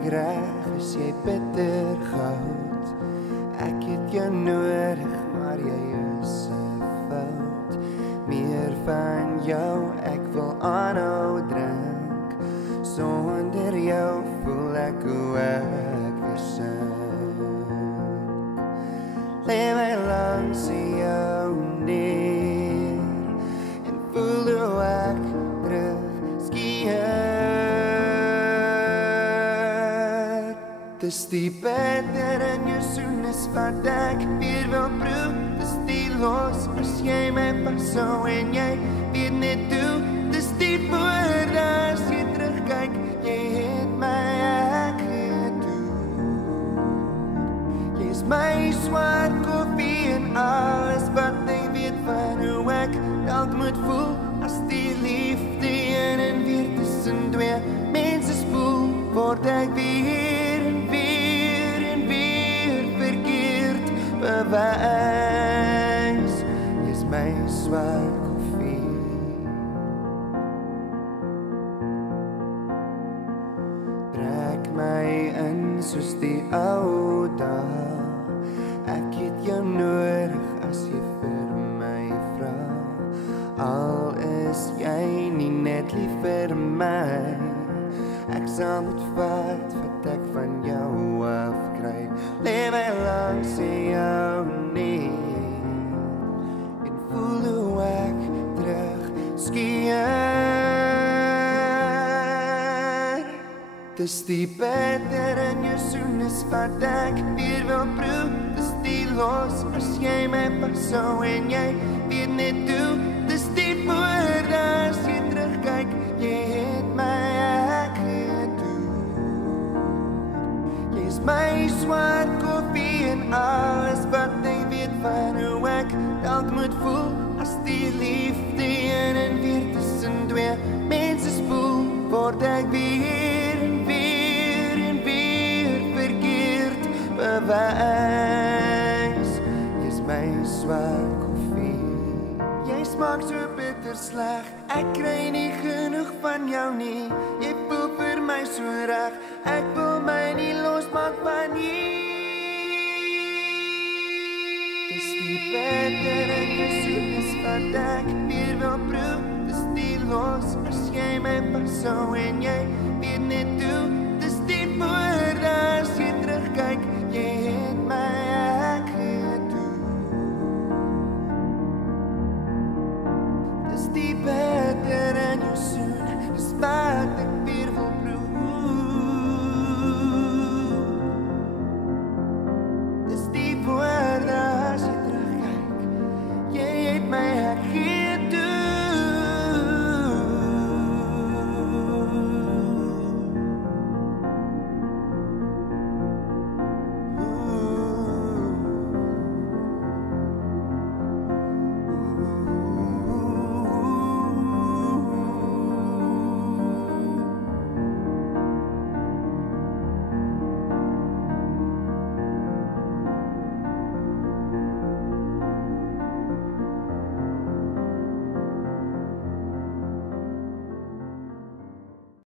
ek reg as jy bitter goud? Ek het jou nodig, maar jy is 'n fout. Meer van jou, ek wil aanhou drink. Sonder jou voel ek hoe ek weer sink. Lê my langs jou neer en voel hoe ek terugskeer. Dis die beter in jou soenes wat ek weer wil proe. Dis die los as jy my vashou en jy weet net toe. Dis die woorde as jy terugkyk, jy het my ek gedoen. Jy is my swart koffie en alles wat ek weet van hoe ek dalk moet voel. As die liefde in en weer tussen twee mense spoel, word ek weer en weer en weer verkeerd bewys. Jy is my swart koffie. Trek my in soos die ou dae. Ek het jou nodig as jy vir my vra. Al is jy nie net lief vir my, ek sal moet vat wat ek van jou afkry. Lê my langs jou neer en voel hoe ek terugskeer. Dis die beter in jou soenes wat ek weer wil proe. Dis die los as jy my vashou en jy weet net toe. Dis die woorde as jy terugkyk, jy het my ek gedoen. Jy is my swart koffie en alles wat ek weet van hoe ek dalk moet voel. As die liefde in en weer tussen twee mense spoel, word ek weer en weer en weer verkeerd bewys. Jy is my swart koffie. Jy smaak so bitter sleg, ek kry nie genoeg van jou nie. Jy voel vir my so reg, ek wil my nie losmaak van nie. Dis die beter in jou soenes wat ek weer wil proe. Dis die los as jy my vashou en jy